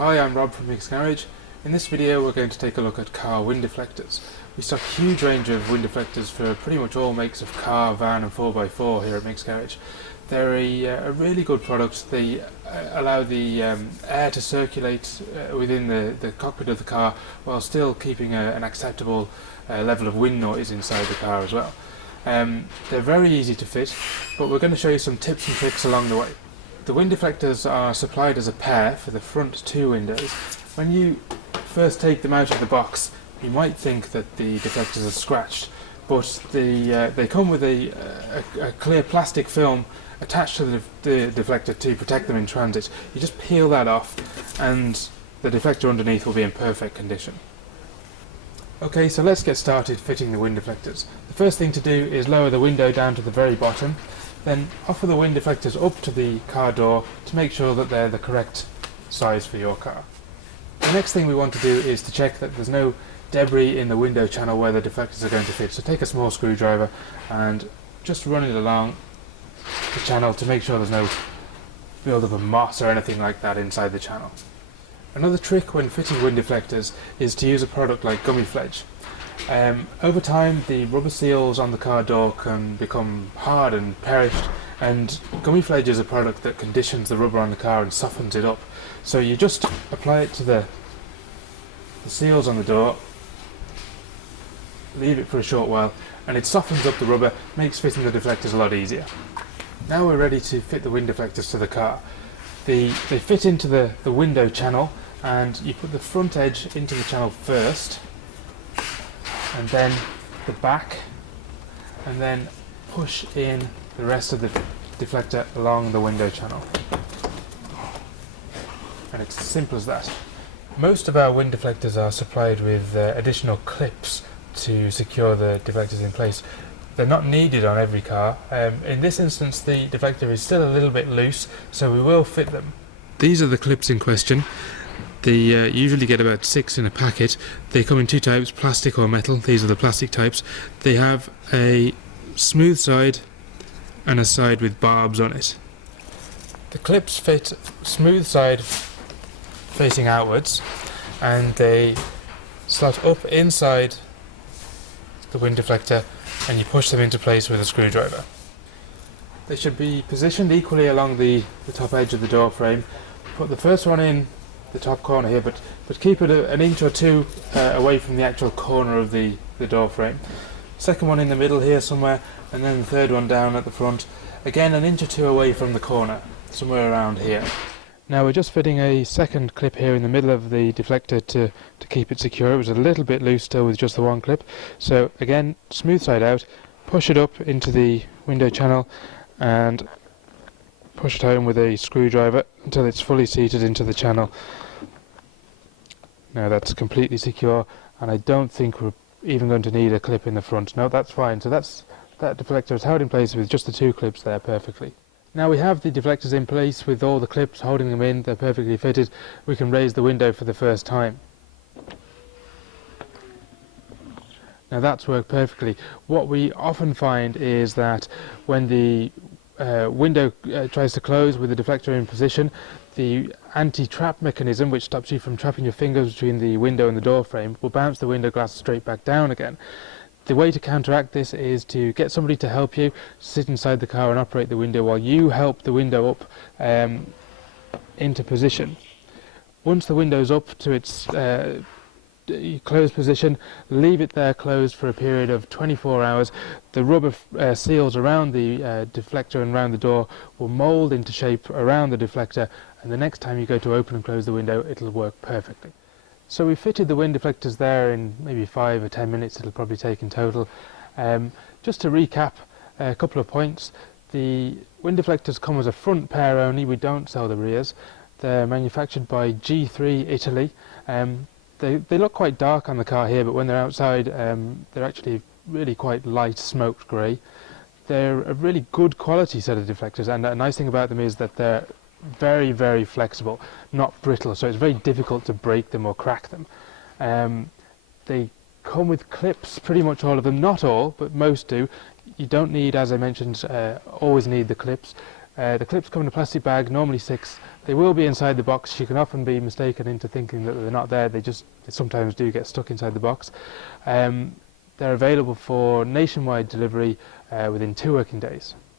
Hi, I'm Rob from MicksGarage. In this video we're going to take a look at car wind deflectors. We stock a huge range of wind deflectors for pretty much all makes of car, van and 4x4 here at MicksGarage. They're a really good product. They allow the air to circulate within the cockpit of the car while still keeping an acceptable level of wind noise inside the car as well. They're very easy to fit, but we're going to show you some tips and tricks along the way. The wind deflectors are supplied as a pair for the front two windows. When you first take them out of the box, you might think that the deflectors are scratched, but they come with a clear plastic film attached to the deflector to protect them in transit. You just peel that off and the deflector underneath will be in perfect condition. Okay, so let's get started fitting the wind deflectors. The first thing to do is lower the window down to the very bottom, then offer the wind deflectors up to the car door to make sure that they're the correct size for your car. The next thing we want to do is to check that there's no debris in the window channel where the deflectors are going to fit. So take a small screwdriver and just run it along the channel to make sure there's no build-up of moss or anything like that inside the channel. Another trick when fitting wind deflectors is to use a product like gummy fledge. Over time the rubber seals on the car door can become hard and perished, and gummy fledge is a product that conditions the rubber on the car and softens it up. So you just apply it to the seals on the door, leave it for a short while, and it softens up the rubber, makes fitting the deflectors a lot easier. Now we're ready to fit the wind deflectors to the car. They fit into the window channel, and you put the front edge into the channel first, and then the back, and then push in the rest of the deflector along the window channel. And it's as simple as that. Most of our wind deflectors are supplied with additional clips to secure the deflectors in place. They're not needed on every car. In this instance the deflector is still a little bit loose, so we will fit them. These are the clips in question. They usually get about 6 in a packet. They come in two types, plastic or metal. These are the plastic types. They have a smooth side and a side with barbs on it. The clips fit smooth side facing outwards, and they slot up inside the wind deflector, and you push them into place with a screwdriver. They should be positioned equally along the top edge of the door frame. Put the first one in the top corner here, but keep it an inch or two away from the actual corner of the door frame. Second one in the middle here somewhere, and then the third one down at the front, again an inch or two away from the corner, somewhere around here. Now we're just fitting a second clip here in the middle of the deflector to keep it secure. It was a little bit loose still with just the one clip, so again smooth side out, push it up into the window channel and push it home with a screwdriver until it's fully seated into the channel. Now that's completely secure, and I don't think we're even going to need a clip in the front. No, that's fine. So that deflector is held in place with just the two clips there perfectly. Now we have the deflectors in place with all the clips holding them in, they're perfectly fitted. We can raise the window for the first time. Now that's worked perfectly. What we often find is that when the window tries to close with the deflector in position, the anti-trap mechanism, which stops you from trapping your fingers between the window and the door frame, will bounce the window glass straight back down again. The way to counteract this is to get somebody to help you sit inside the car and operate the window while you help the window up into position. Once the window's up to its closed position, leave it there closed for a period of 24 hours. The rubber seals around the deflector and around the door will mould into shape around the deflector, and the next time you go to open and close the window it'll work perfectly. So we fitted the wind deflectors there in maybe 5 or 10 minutes it'll probably take in total. Just to recap a couple of points, the wind deflectors come as a front pair only, we don't sell the rears. They're manufactured by G3 Italy. They look quite dark on the car here, but when they're outside they're actually really quite light smoked grey. They're a really good quality set of deflectors, and a nice thing about them is that they're very, very flexible, not brittle, so it's very difficult to break them or crack them. They come with clips, pretty much all of them, not all, but most do. You don't need, as I mentioned, always need the clips. The clips come in a plastic bag, normally 6. They will be inside the box. You can often be mistaken into thinking that they're not there. They sometimes do get stuck inside the box. They're available for nationwide delivery within 2 working days.